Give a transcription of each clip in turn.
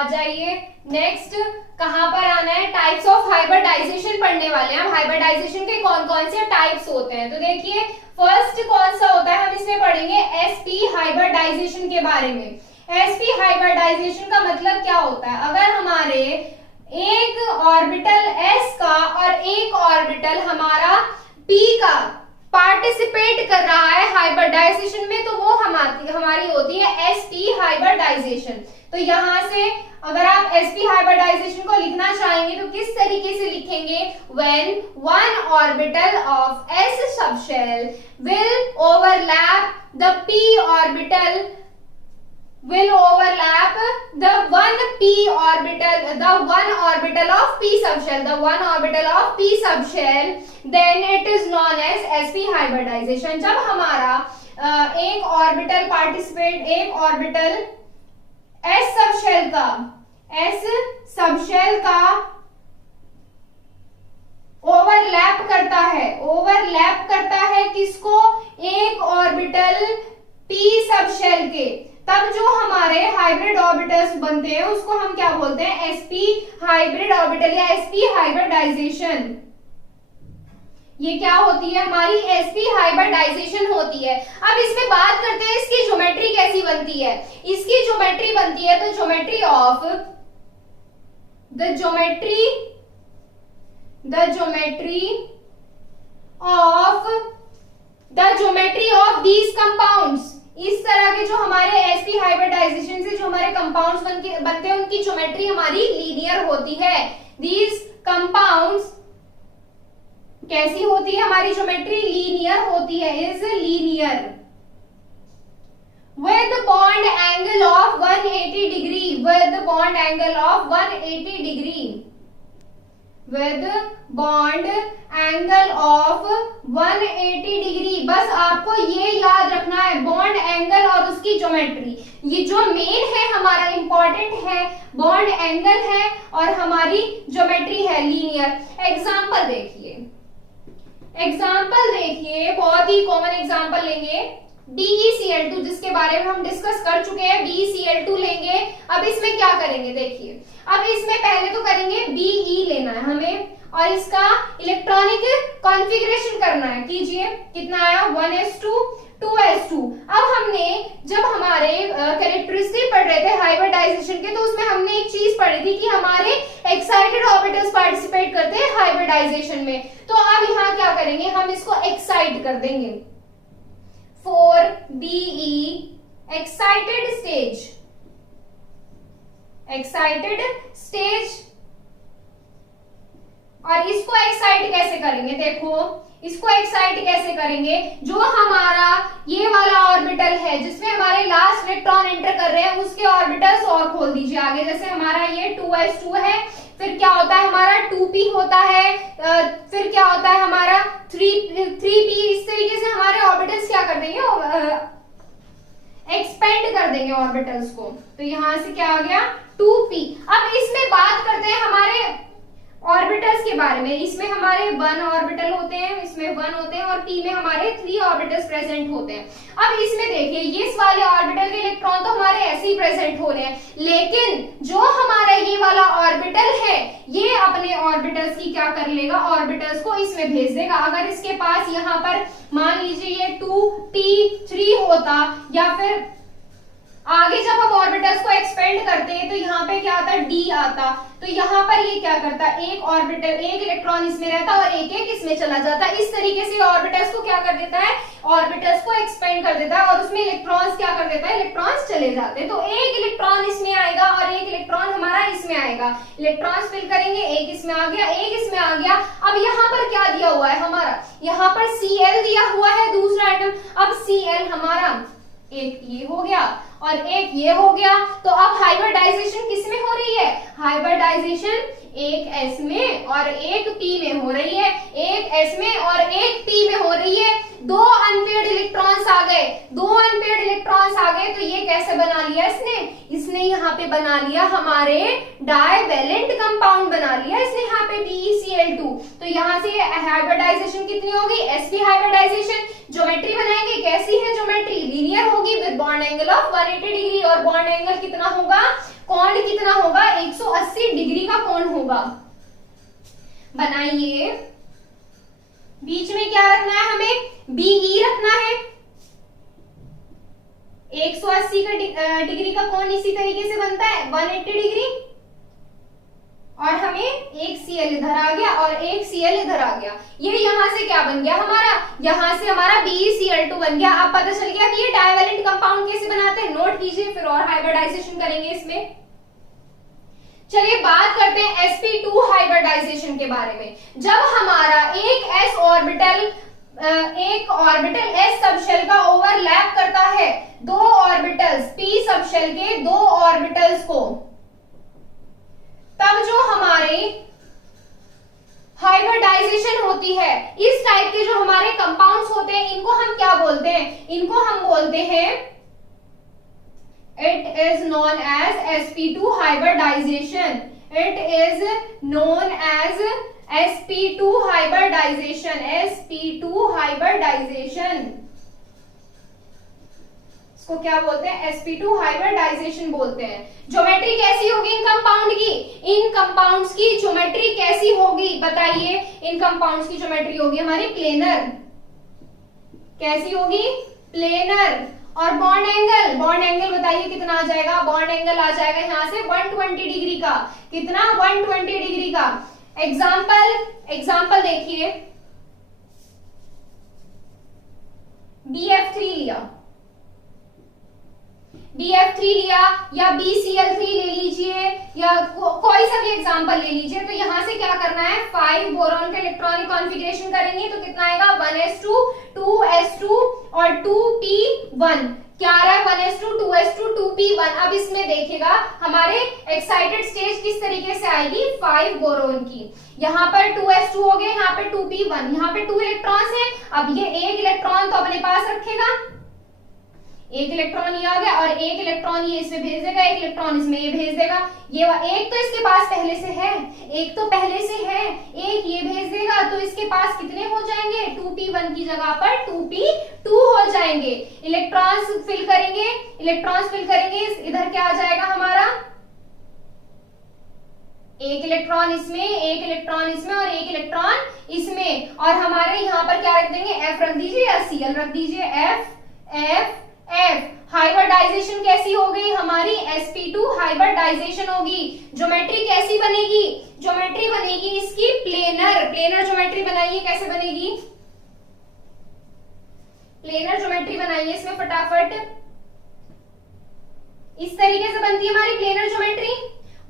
आ जाइए नेक्स्ट, कहां पर आना है, टाइप्स ऑफ हाइब्रिडाइजेशन पढ़ने वाले हैं हम। हाइब्रिडाइजेशन के कौन कौन से टाइप्स होते हैं, तो देखिए फर्स्ट कौन सा होता है, हम इसमें पढ़ेंगे एसपी हाइब्रिडाइजेशन के बारे में। एसपी हाइब्रिडाइजेशन का मतलब क्या होता है, अगर हमारे एक ऑर्बिटल s का और एक ऑर्बिटल हमारा p का पार्टिसिपेट कर रहा है हाइब्रिडाइजेशन में, तो वो हमारी होती है sp हाइब्रिडाइजेशन। तो यहां से अगर आप sp हाइब्रिडाइजेशन को लिखना चाहेंगे तो किस तरीके से लिखेंगे, when one orbital of s subshell will overlap the p orbital will overlap the one orbital of p subshell, the one orbital of p subshell, then it is known as sp hybridization। जब हमारा एक orbital participate, एक orbital s subshell का overlap करता है किसको, एक orbital p subshell के, तब जो हमारे हाइब्रिड ऑर्बिटल्स बनते हैं उसको हम क्या बोलते हैं, sp हाइब्रिड ऑर्बिटल या sp हाइब्रिडाइजेशन। ये क्या होती है, हमारी sp हाइब्रिडाइजेशन होती है। अब इसमें बात करते हैं इसकी ज्योमेट्री कैसी बनती है। इसकी ज्योमेट्री बनती है तो ज्योमेट्री ऑफ दीज कंपाउंड्स, इस तरह के जो हमारे sp हाइब्रिडाइजेशन से जो हमारे कंपाउंड्स बनते हैं उनकी ज्योमेट्री हमारी लीनियर होती है। दीज कंपाउंड्स कैसी होती है, हमारी ज्योमेट्री लीनियर होती है, is linear with bond angle of 180 degree, with bond angle of 180 degree, with bond angle of 180 degree। बस आपको ये याद रखना है, बॉन्ड एंगल और उसकी ज्योमेट्री, ये जो मेन है हमारा इंपॉर्टेंट है, बॉन्ड एंगल है और हमारी ज्योमेट्री है लीनियर। एग्जाम्पल देखिए, बहुत ही कॉमन एग्जाम्पल लेंगे, BeCl2 जिसके बारे में हम डिस्कस कर चुके हैं, BeCl2 लेंगे। अब इसमें क्या करेंगे, देखिए अब इसमें पहले तो करेंगे Be लेना है हमें और इसका इलेक्ट्रॉनिक कॉन्फ़िगरेशन करना है। कीजिए, कितना आया, 1s2 2s2। अब हमने जब हमारे कैरेक्टरिस्टिक पढ़ रहे थे हाइब्रिडाइजेशन के, तो उसमें हमने एक चीज पढ़ी थी कि हमारे एक्साइटेड ऑर्बिटल्स पार्टिसिपेट करते हैं हाइब्रिडाइजेशन में। तो अब यहाँ क्या करेंगे, हम इसको एक्साइट कर देंगे, for Be excited stage। और इसको एक्साइट कैसे करेंगे, देखो इसको एक्साइट कैसे करेंगे, जो हमारा ये वाला ऑर्बिटल है जिसमें हमारे लास्ट इलेक्ट्रॉन एंटर कर रहे हैं उसके ऑर्बिटल्स और खोल दीजिए आगे। जैसे हमारा ये 2s2 है, फिर क्या होता है हमारा 2p होता है, फिर क्या होता है हमारा 3p। इस तरीके से हमारे ऑर्बिटल्स क्या कर देंगे, एक्सपेंड कर देंगे ऑर्बिटल्स को। तो यहां से क्या आ गया, 2p। अब इसमें बात करते हैं हमारे ऑर्बिटल्स के बारे में। इसमें हमारे 1 ऑर्बिटल होते हैं, इसमें 1 होते हैं और p में हमारे 3 ऑर्बिटल्स प्रेजेंट होते हैं। अब इसमें देखिए ये इस वाले ऑर्बिटल के इलेक्ट्रॉन तो हमारे ऐसे ही प्रेजेंट हो रहे हैं, लेकिन जो हमारा ये वाला ऑर्बिटल है ये अपने ऑर्बिटल्स की क्या कर लेगा, ऑर्बिटल्स को इसमें भेज देगा। अगर इसके पास यहाँ पर मान लीजिए ये 2p3 होता, या फिर आगे जब हम ऑर्बिटल्स को एक्सपेंड करते हैं तो यहाँ पे क्या आता, d आता। तो यहाँ पर ये क्या करता, एक ऑर्बिटल, एक इलेक्ट्रॉन इसमें रहता और एक एक इसमें चला जाता। इस तरीके से ऑर्बिटल्स को क्या कर देता है, ऑर्बिटल्स को एक्सपेंड कर देता है और उसमें इलेक्ट्रॉन्स क्या कर देता है, इलेक्ट्रॉन्स चले जाते हैं। तो एक इलेक्ट्रॉन इसमें आएगा और एक इलेक्ट्रॉन हमारा इसमें आएगा, इलेक्ट्रॉन्स फिल करेंगे, एक इसमें आ गया, एक इसमें आ गया। अब यहाँ पर क्या दिया हुआ है हमारा, यहाँ पर Cl दिया हुआ है दूसरा आइटम। अब Cl हमारा एक ये हो गया और एक ये हो गया। तो अब हाइब्रिडाइजेशन किस में हो रही है, हाइब्रिडाइजेशन एक s में और एक p में हो रही है, एक s में और एक p में हो रही है। दो अनपेयर्ड इलेक्ट्रॉन्स आ गए, दो अनपेयर्ड इलेक्ट्रॉन्स आ गए। तो ये कैसे बना लिया इसने यहाँ पे बना लिया हमारे डाइवैलेंट कंपाउंड बना लिया इसने यहाँ पे BeCl2। तो यहाँ से हाइब्रिडाइजेशन कितनी होगी, sp हाइब्रिडाइजेशन। ज्योमेट्री बनाएंगे, कैसी है ज्योमेट्री, लीनियर होगी with bond angle of 180 degree. और बॉन्ड एंगल कितना होगा, कोण कितना होगा, 180 डिग्री का कोण होगा। बनाइए, बीच में क्या रखना है हमें, बीई रखना है। 180 का डिग्री का कोण इसी तरीके से बनता है 180 डिग्री, और हमें एक Cl इधर आ गया और एक Cl इधर आ गया। ये यहां से क्या बन गया हमारा, यहां से हमारा BeCl2 बन गया। अब पता चल गया कि ये डाइवैलेंट कंपाउंड कैसे बनाते हैं, नोट कीजिए, फिर और हाइब्रिडाइजेशन करेंगे इसमें। चलिए बात करते हैं sp2 हाइब्रिडाइजेशन के बारे में। जब हमारा एक s ऑर्बिटल s सबशेल का ओवरलैप करता है दो ऑर्बिटल्स p सबशेल के दो ऑर्बिटल्स को, तब जो हमारे हाइब्रिडाइजेशन होती है, इस टाइप के जो हमारे कंपाउंड्स होते हैं, इनको हम क्या बोलते हैं, इनको हम बोलते हैं, it is known as sp2 hybridization. It is known as sp2 hybridization. sp2 hybridization. इसको क्या बोलते हैं, sp2 हाइब्रिडाइजेशन बोलते हैं। ज्योमेट्री कैसी होगी इन कंपाउंड की, इन कंपाउंड्स की ज्योमेट्री कैसी होगी बताइए। इन कंपाउंड्स की ज्योमेट्री होगी हमारी प्लेनर। कैसी होगी, प्लेनर। और बॉन्ड एंगल बताइए कितना आ जाएगा, बॉन्ड एंगल आ जाएगा यहां से 120 डिग्री का। कितना, 120 डिग्री का। एग्जाम्पल देखिए, BF3 लिया, BF3 लिया या BCl3 ले लीजिए, या कोई सा भी एग्जांपल ले लीजिए। तो यहां से क्या करना है, 5 बोरॉन का इलेक्ट्रॉनिक कॉन्फ़िगरेशन करेंगे तो कितना आएगा, 1s2 2s2 और 2p1। क्या आ रहा है, 1s2 2s2 2p1। अब इसमें देखिएगा हमारे एक्साइटेड स्टेज किस तरीके से आएगी, 5 बोरोन की। यहाँ पर 2s2 हो गया, यहाँ पे 2p1, यहाँ पे 2 इलेक्ट्रॉन्स हैं। अब ये एक इलेक्ट्रॉन तो अपने पास रखेगा, एक इलेक्ट्रॉन ये आ गया और एक इलेक्ट्रॉन ये इसमें भेज देगा, एक इलेक्ट्रॉन इसमें ये भेज देगा। ये एक तो इसके पास पहले से है, एक तो पहले से है, एक ये भेज देगा, तो इसके पास कितने हो जाएंगे, 2p1 की जगह पर 2p2 हो जाएंगे। इलेक्ट्रॉन्स फिल करेंगे, इधर क्या आ जाएगा हमारा, एक इलेक्ट्रॉन इसमें, एक इलेक्ट्रॉन इसमें और एक इलेक्ट्रॉन इसमें। और हमारे यहाँ पर क्या रख देंगे, F रख दीजिए या Cl रख दीजिए, F। हाइब्रिडाइजेशन कैसी हो गई हमारी, sp2 हाइब्रिडाइजेशन होगी। ज्योमेट्री कैसी बनेगी, ज्योमेट्री बनेगी इसकी प्लेनर। ज्योमेट्री बनाइए, कैसे बनेगी, प्लेनर ज्योमेट्री बनाइए इसमें फटाफट। इस तरीके से बनती है हमारी प्लेनर ज्योमेट्री।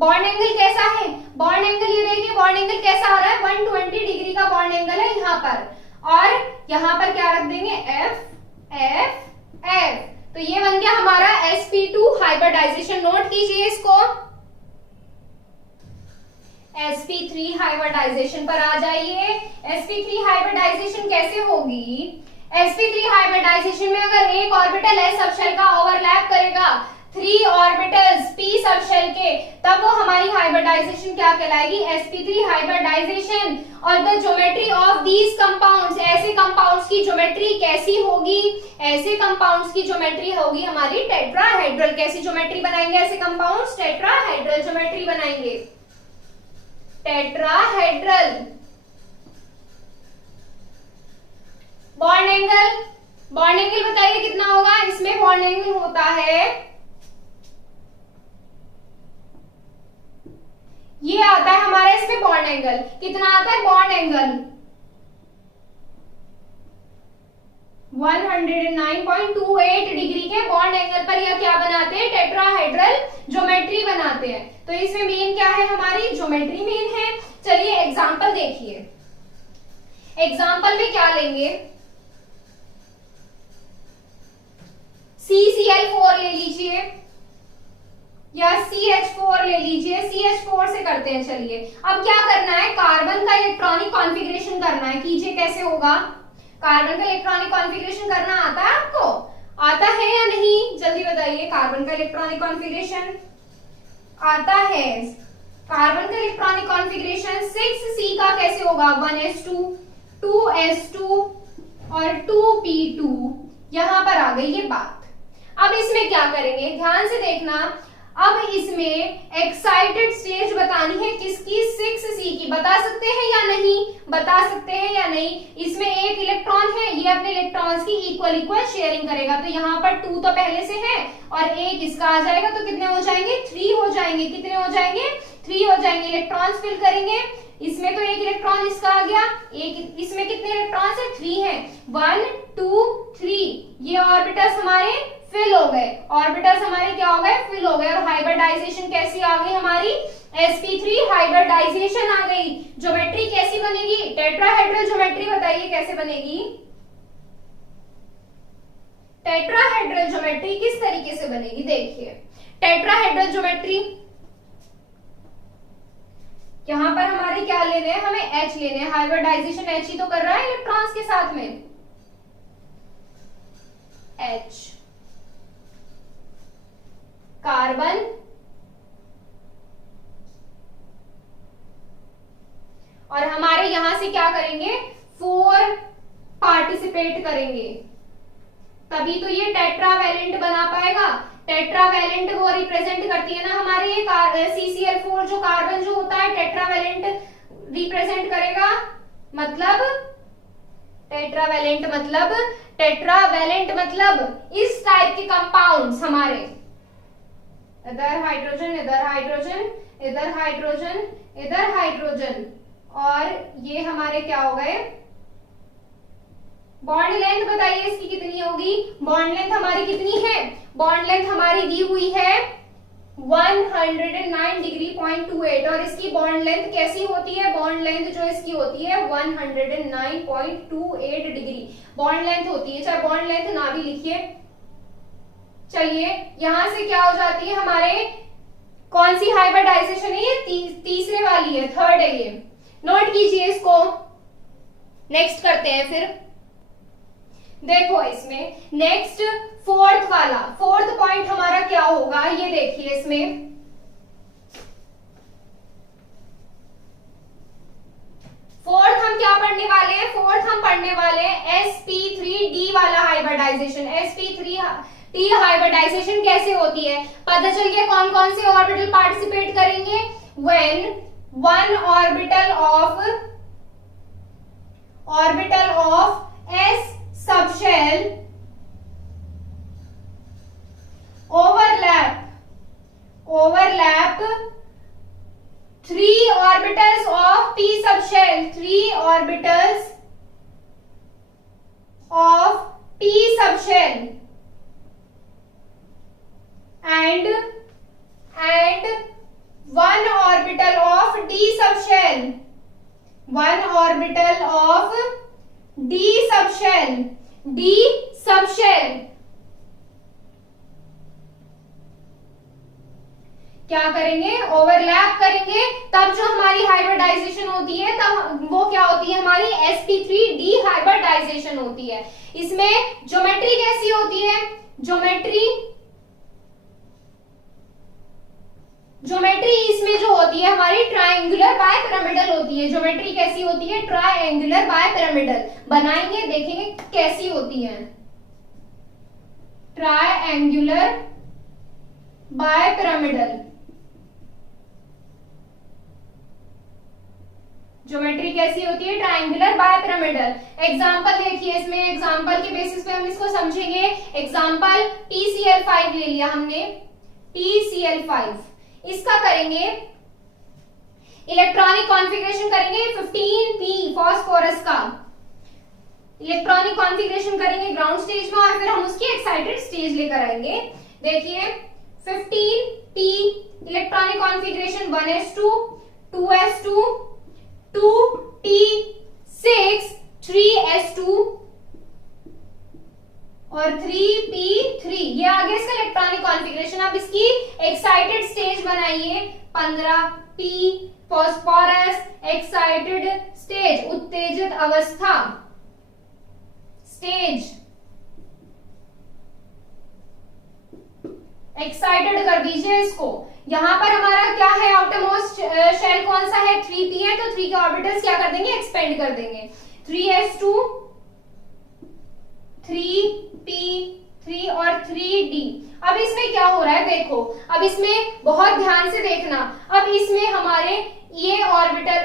बॉन्ड एंगल कैसा है, बॉन्ड एंगल ये देखिए, बॉन्ड एंगल कैसा आ रहा है, 120 डिग्री का बॉन्ड एंगल है यहाँ पर। और यहाँ पर क्या रख देंगे, F। तो ये बन गया हमारा sp2 हाइब्रिडाइजेशन। नोट कीजिए इसको। sp3 हाइब्रिडाइजेशन पर आ जाइए। sp3 हाइब्रिडाइजेशन कैसे होगी, sp3 हाइब्रिडाइजेशन में अगर एक ऑर्बिटल s सबशेल का ओवरलैप करेगा 3 ऑर्बिटल्स p सबशेल के, तब वो हमारी हाइब्रिडाइजेशन क्या कहलाएगी, sp3 हाइब्रिडाइजेशन। और the geometry of these compounds, ऐसे कंपाउंड्स की ज्योमेट्री कैसी होगी, ऐसे कंपाउंड्स की ज्योमेट्री होगी हमारी टेट्राहेड्रल। कैसी ज्योमेट्री बनाएंगे ऐसे कंपाउंड्स, टेट्राहेड्रल ज्योमेट्री बनाएंगे, टेट्राहेड्रल। बॉन्ड एंगल बताइए कितना होगा, इसमें बॉन्ड एंगल होता है, ये आता है हमारे इसमें बॉन्ड एंगल। कितना आता है बॉन्ड एंगल, 109.28 डिग्री के बॉन्ड एंगल पर यह क्या बनाते हैं, टेट्राहेड्रल ज्योमेट्री बनाते हैं। तो इसमें मेन क्या है हमारी, ज्योमेट्री मेन है। चलिए एग्जांपल देखिए, एग्जांपल में क्या लेंगे, CCl4 ले लीजिए या CH4 ले लीजिए। CH4 से करते हैं। चलिए अब क्या करना है, कार्बन का इलेक्ट्रॉनिक कॉन्फ़िगरेशन करना है। कीजिए कैसे होगा, कार्बन का इलेक्ट्रॉनिक कॉन्फ़िगरेशन करना आता है आपको, आता है या नहीं, जल्दी बताइए। कार्बन का इलेक्ट्रॉनिक कॉन्फ़िगरेशन आता है। कार्बन का इलेक्ट्रॉनिक कॉन्फ़िगरेशन 6C का कैसे होगा, 1s2 2s2 और 2p2। यहां पर आ गई ये बात। अब इसमें क्या करेंगे, ध्यान से देखना, अब इसमें एक्साइटेड स्टेज बतानी है किसकी, 6C की। बता सकते हैं या नहीं, बता सकते हैं या नहीं। इसमें एक इलेक्ट्रॉन है, ये अपने इलेक्ट्रॉन्स की इक्वल इक्वल शेयरिंग करेगा, तो यहाँ पर 2 तो पहले से है और एक इसका आ जाएगा, तो कितने हो जाएंगे, 3 हो जाएंगे। कितने हो जाएंगे, 3 हो जाएंगे। इलेक्ट्रॉन्स फिल करेंगे, इसमें तो एक इलेक्ट्रॉन इसका आ गया, एक इसमें कितने इलेक्ट्रॉन्स है, 3 है। 1 2 3 ये ऑर्बिटल्स हमारे फिल हो गए, ऑर्बिटल्स हमारे क्या हो गए, फिल हो गए। और हाइब्रिडाइजेशन कैसी आ गई हमारी, sp3 हाइब्रिडाइजेशन आ गई। ज्योमेट्री कैसी बनेगी, टेट्राहेड्रल ज्योमेट्री बताइए कैसे बनेगी। टेट्राहेड्रल ज्योमेट्री किस तरीके से बनेगी, देखिए टेट्राहेड्रल ज्योमेट्री, यहां पर हमारे क्या लेने हैं, हमें H लेने हैं। हाइब्रिडाइजेशन H ही तो कर रहा है इलेक्ट्रॉन्स के साथ में, H कार्बन और हमारे यहां से क्या करेंगे, 4 पार्टिसिपेट करेंगे, तभी तो ये टेट्रावैलेंट बना पाएगा। टेट्रावैलेंट वो रिप्रेजेंट करती है ना हमारे ये CCl4 जो कार्बन जो होता है टेट्रावैलेंट रिप्रेजेंट करेगा, मतलब टेट्रावैलेंट मतलब इस टाइप के कंपाउंड्स हमारे, इधर हाइड्रोजन इधर हाइड्रोजन इधर हाइड्रोजन इधर हाइड्रोजन, और ये हमारे क्या हो गए, बॉन्ड लेंथ बताइए इसकी कितनी होगी। बॉन्ड लेंथ हमारी कितनी है, बॉन्ड लेंथ हमारी दी हुई है 109 डिग्री 0.28, और इसकी बॉन्ड लेंथ कैसी होती है, बॉन्ड लेंथ जो इसकी होती है 109.28 डिग्री बॉन्ड लेंथ होती है, चाहे बॉन्ड लेंथ ना भी लिखिए। चलिए यहां से क्या हो जाती है हमारे, कौन सी हाइब्रिडाइजेशन है ये, तीसरे वाली है, थर्ड है ये, नोट कीजिए इसको। नेक्स्ट करते हैं फिर, देखो इसमें नेक्स्ट फोर्थ वाला, फोर्थ पॉइंट हमारा क्या होगा, ये देखिए इसमें फोर्थ हम क्या पढ़ने वाले हैं, फोर्थ हम पढ़ने वाले हैं sp3d वाला हाइब्रिडाइजेशन। sp3d हाइब्रिडाइजेशन कैसे होती है, पता चल गया कौन कौन से ऑर्बिटल पार्टिसिपेट करेंगे, when one orbital of s subshell overlap 3 orbitals of p subshell, 3 orbitals of p subshell and 1 orbital of d subshell, 1 orbital of d subshell क्या करेंगे, ओवरलैप करेंगे, तब जो हमारी हाइब्रिडाइजेशन होती है तब वो क्या होती है, हमारी sp3d हाइब्रिडाइजेशन होती है। इसमें ज्योमेट्री कैसी होती है, ज्योमेट्री इसमें जो होती है हमारी ट्रायंगुलर बाय पिरामिडल होती है। ज्योमेट्री कैसी होती है, ट्रायंगुलर बाय पिरामिडल। बनाएंगे देखेंगे कैसी होती है, ट्रायंगुलर बाय पिरामिडल। ज्योमेट्री कैसी होती है, ट्रायंगुलर बाय पिरामिडल। एग्जांपल देखिए, इसमें एग्जांपल के बेसिस पे हम इसको समझेंगे। एग्जांपल TCl5 ले लिया हमने, TCl5 इसका करेंगे इलेक्ट्रॉनिक कॉन्फ़िगरेशन, करेंगे 15p फास्फोरस का इलेक्ट्रॉनिक कॉन्फ़िगरेशन करेंगे ग्राउंड स्टेज में, और फिर हम उसकी एक्साइटेड स्टेज लेकर आएंगे। देखिए 15p electronic configuration 1s2 2s2 2t6 3s2 और 3p3, ये आ गया इसका इलेक्ट्रॉनिक कॉन्फ़िगरेशन। अब इसकी एक्साइटेड स्टेज बनाइए, 15p फास्फोरस एक्साइटेड स्टेज, उत्तेजित अवस्था स्टेज, एक्साइटेड कर दीजिए इसको। यहां पर हमारा क्या है, आउटरमोस्ट शेल कौन सा है, 3p है, तो 3 के ऑर्बिटल्स क्या कर देंगे, एक्सपेंड कर देंगे। 3s2 3p3 और 3d, अब इसमें क्या हो रहा है देखो, अब इसमें बहुत ध्यान से देखना, अब इसमें हमारे ये ऑर्बिटल,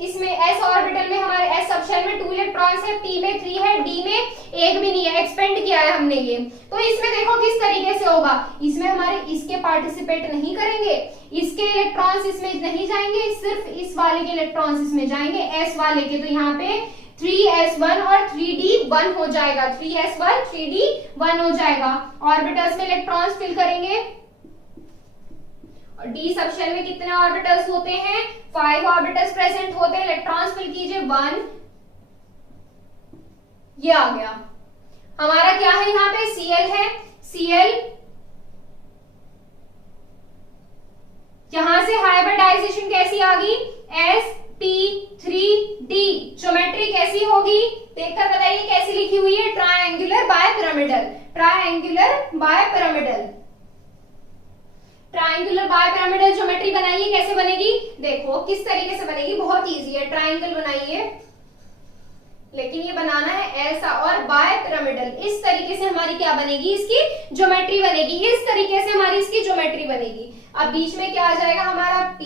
इसमें s ऑर्बिटल में हमारे s सबशेल में 2 इलेक्ट्रॉन्स है, p में 3 है, d में एक भी नहीं है, एक्सपेंड किया है हमने ये। तो इसमें देखो किस तरीके से होगा, इसमें हमारे इसके पार्टिसिपेट नहीं करेंगे, इसके इलेक्ट्रॉन्स इसमें नहीं जाएंगे, सिर्फ इस वाले के इलेक्ट्रॉन्स इसमें जाएंगे, s वाले के। तो यहाँ पे 3s1 और 3d1 हो जाएगा, 3s1 3d1 हो जाएगा। ऑर्बिटल्स में इलेक्ट्रॉन्स फिल करेंगे, और डी सबशेल में कितने ऑर्बिटल्स होते हैं, 5 ऑर्बिटल्स प्रेजेंट होते हैं। इलेक्ट्रॉन्स फिल कीजिए 1, ये आ गया हमारा क्या है, यहाँ पे Cl है, Cl यहां से हाइब्रिडाइजेशन कैसी आ गई, sp3d, ज्योमेट्री कैसी होगी देखकर बताइए कैसी लिखी हुई है, triangular bipyramidal, triangular bipyramidal, triangular bipyramidal geometry बनाइए। कैसे बनेगी देखो किस तरीके से बनेगी, बहुत इजी है। ट्रायंगल बनाइए, लेकिन ये बनाना है ऐसा, और बाय पिरामिडल इस तरीके से हमारी क्या बनेगी, इसकी ज्योमेट्री बनेगी, इस तरीके से हमारी इसकी ज्योमेट्री बनेगी। अब बीच में क्या आ जाएगा हमारा P,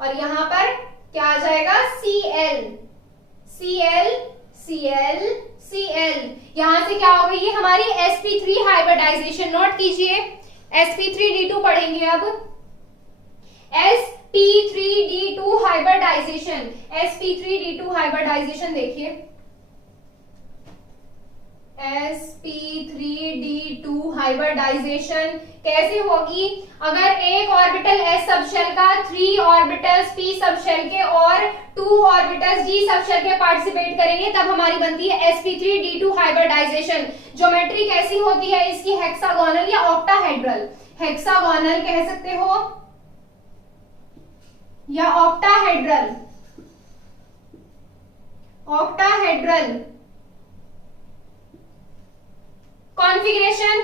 और यहां पर क्या आ जाएगा Cl, Cl, Cl, Cl। यहां से क्या हो गई ये हमारी sp3 हाइब्रिडाइजेशन, नोट कीजिए, sp3d2 पढ़ेंगे अब, sp3d2 हाइब्रिडाइजेशन, sp3d2 हाइब्रिडाइजेशन देखिए, sp3d2 हाइब्रिडाइजेशन कैसे होगी, अगर एक ऑर्बिटल s सबशेल का 3 ऑर्बिटल्स p सबशेल के और 2 ऑर्बिटल्स d सबशेल के पार्टिसिपेट करेंगे, तब हमारी बनती है sp3d2 हाइब्रिडाइजेशन। ज्योमेट्री कैसी होती है इसकी, हेक्सागोनल या ऑक्टाहेड्रल, हेक्सागोनल कह सकते हो या ऑक्टाहेड्रल, ऑक्टाहेड्रल। कॉन्फ़िगरेशन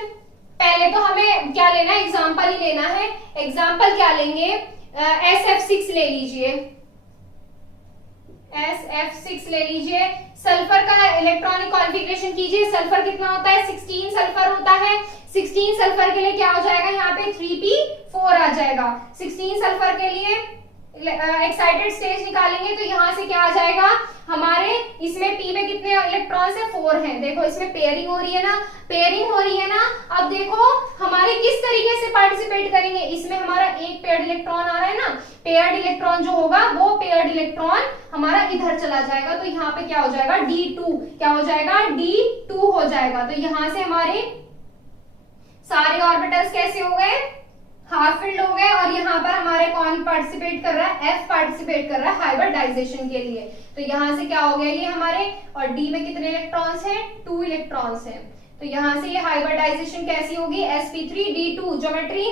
पहले तो हमें क्या लेना है, एग्जांपल ही लेना है। एग्जांपल क्या लेंगे, SF6 ले लीजिए, SF6 ले लीजिए। सल्फर का इलेक्ट्रॉनिक कॉन्फ़िगरेशन कीजिए, सल्फर कितना होता है, 16 सल्फर होता है। 16 सल्फर के लिए क्या हो जाएगा, यहाँ पे 3p4 आ जाएगा। 16 सल्फर के लिए एक्साइटेड स्टेज निकालेंगे तो यहाँ से क्या आ जाएगा हमारे, इसमें p में कितने इलेक्ट्रॉन्स है, 4 हैं। देखो इसमें पेयरिंग हो रही है ना, पेयरिंग हो रही है ना। अब देखो हमारे किस तरीके से पार्टिसिपेट करेंगे, इसमें हमारा एक पेयर्ड इलेक्ट्रॉन आ रहा है ना, पेयर्ड इलेक्ट्रॉन जो होगा वो पेयर्ड इलेक्ट्रॉन हमारा इधर चला जाएगा, तो यहाँ पे क्या हो जाएगा D2, क्या हो जाएगा D2 हो जाएगा। तो यहाँ से हमारे सारे ऑर्बिटल्स कैसे हो गए, हाफ फिल्ड हो गए। और यहाँ पर हमारे कौन पार्टिसिपेट कर रहा है, F पार्टिसिपेट कर रहा है हाइब्रिडाइजेशन के लिए। तो यहाँ से क्या हो गया ये हमारे, और D में कितने इलेक्ट्रॉन्स हैं, 2 इलेक्ट्रॉन्स हैं। तो यहाँ से ये हाइब्रिडाइजेशन कैसी होगी, sp3d2 ज्योमेट्री,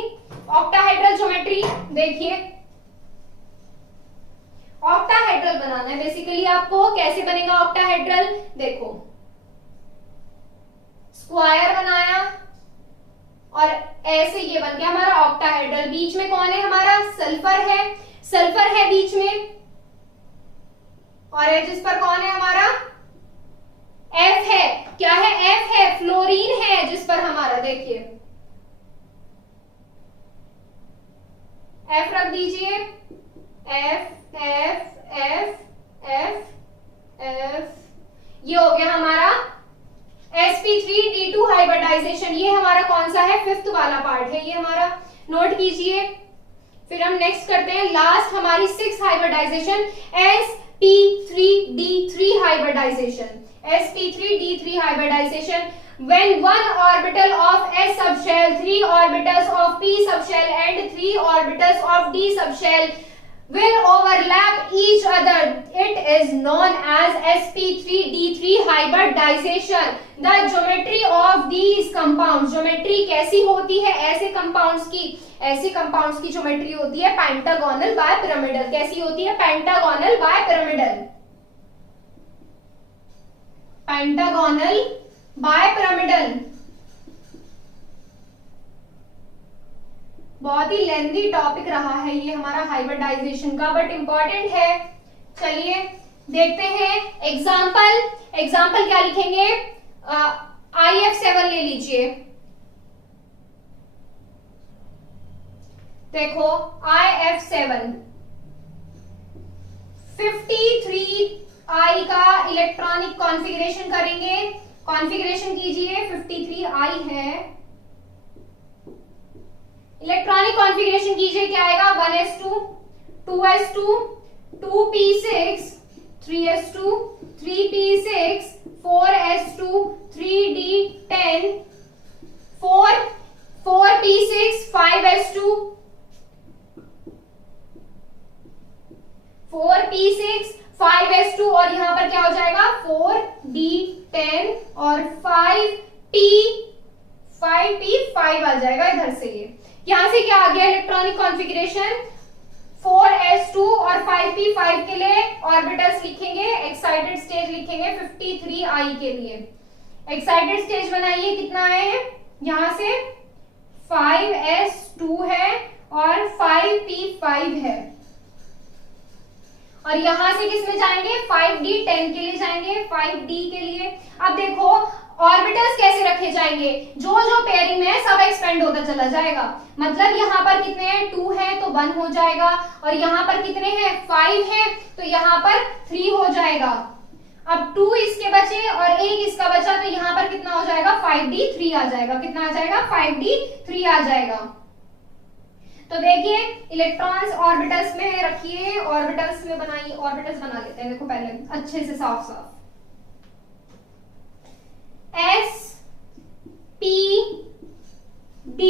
ऑक्टाहेड्रल ज्योमेट्री। देखिए ऑक्टाहेड्रल बनाना है बेसिकली आपको। कैसे बनेगा ऑक्टाहेड्रल, देखो स्क्वायर बनाया और ऐसे ये बन गया हमारा ऑक्टाहेड्रल। बीच में कौन है हमारा, सल्फर है, सल्फर है बीच में, और जिस पर कौन है हमारा F है, क्या है F है, फ्लोरीन है जिस पर हमारा, देखिए F रख दीजिए, F F F F F, ये हो गया हमारा sp3d2 हाइब्रिडाइजेशन। ये हमारा कौन सा है, 5th वाला पार्ट है ये हमारा, नोट कीजिए। फिर हम नेक्स्ट करते हैं लास्ट हमारी 6th hybridisation, sp3d3 hybridisation, sp3d3 hybridisation. When one orbital of s subshell, 3 orbitals of p subshell and 3 orbitals of d subshell will overlap each other, it is known as sp3d3 hybridization. The geometry of these compounds, geometry कैसी होती है ऐसे compounds की, ऐसे compounds की geometry होती है pentagonal bye pyramidal. कैसी होती है, pentagonal bipyramidal, pentagonal bipyramidal. बहुत ही लेंथी टॉपिक रहा है ये हमारा हाइब्रिडाइजेशन का, बट इंपॉर्टेंट है। चलिए देखते हैं एग्जाम्पल। एग्जाम्पल क्या लिखेंगे, IF7 ले लीजिए, देखो IF7 53I का इलेक्ट्रॉनिक कॉन्फ़िगरेशन करेंगे, कॉन्फ़िगरेशन कीजिए। 53I है, इलेक्ट्रॉनिक कॉन्फ़िगरेशन कीजिए, क्या आएगा 1s2 2s2 2p6 3s2 3p6 4s2 3d10 4p6 5s2 4p6 5s2 और यहां पर क्या हो जाएगा 4d10 और 5p5 आ जाएगा इधर से। ये यहां से क्या आ गया इलेक्ट्रॉनिक कॉन्फ़िगरेशन 4s2 और 5p5 के लिए ऑर्बिटल्स लिखेंगे, एक्साइटेड स्टेज लिखेंगे 53I के लिए। एक्साइटेड स्टेज बनाइए, कितना है यहां से 5s2 है और 5p5 है और यहां से किस में जाएंगे 5d10 के लिए जाएंगे, 5d के लिए। अब देखो ऑर्बिटल्स कैसे रखे जाएंगे, जो जो पेयरिंग में है सब एक्सपेंड होता चला जाएगा। मतलब यहाँ पर कितने हैं 2 है तो 1 हो जाएगा और यहाँ पर कितने हैं 5 है तो यहाँ पर 3 हो जाएगा। अब 2 इसके बचे और 1 इसका बचा तो यहाँ पर कितना हो जाएगा 5d3 आ जाएगा। कितना आ जाएगा 5d3 आ जाएगा। तो देखिए इलेक्ट्रॉन्स ऑर्बिटल्स में रखिए, ऑर्बिटल्स में बनाइए, ऑर्बिटल्स बना लेते हैं। देखो पहले अच्छे से साफ साफ S P D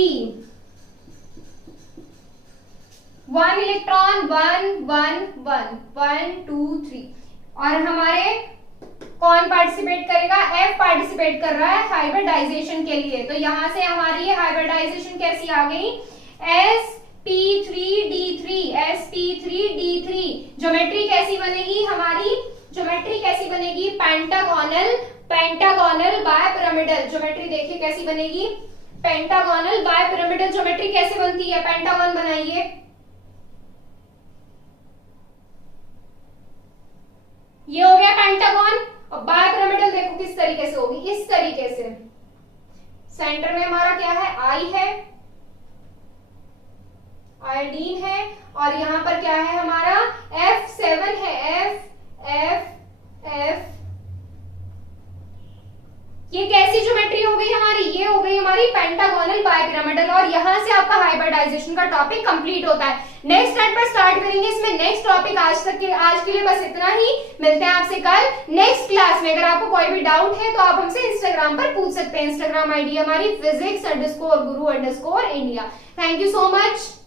1 इलेक्ट्रॉन 1 1 1 1 2 3 और हमारे कौन पार्टिसिपेट करेगा F पार्टिसिपेट कर रहा है हाइब्रिडाइजेशन के लिए। तो यहां से हमारी ये हाइब्रिडाइजेशन कैसी आ गई sp3d3 sp3d3। ज्योमेट्री कैसी बनेगी हमारी, ज्योमेट्री कैसी बनेगी पेंटागोनल पेंटागोनल बायपिरामिडल। ज्योमेट्री देखिए कैसी बनेगी पेंटागोनल बायपिरामिडल। ज्योमेट्री कैसे बनती है, पेंटागन बनाइए, ये हो गया पेंटागन। और बायपिरामिडल देखो किस तरीके से होगी, इस तरीके से। सेंटर में हमारा क्या है आई है, आयोडीन है और यहां पर क्या है हमारा F7 है, F ये कैसी ज्योमेट्री हो गई हमारी, ये हो गई हमारी पेंटागोनल बायपिरामिडल। और यहां से आपका हाइब्रिडाइजेशन का टॉपिक कंप्लीट होता है। नेक्स्ट स्टार्ट पर स्टार्ट करेंगे इसमें नेक्स्ट टॉपिक। आज के लिए बस इतना ही, मिलते हैं आपसे कल नेक्स्ट क्लास में। अगर आपको कोई भी डाउट है तो आप हमसे इंस्टाग्राम पर पूछ सकते हैं। इंस्टाग्राम आईडी हमारी physics_guru_india। Thank you so much.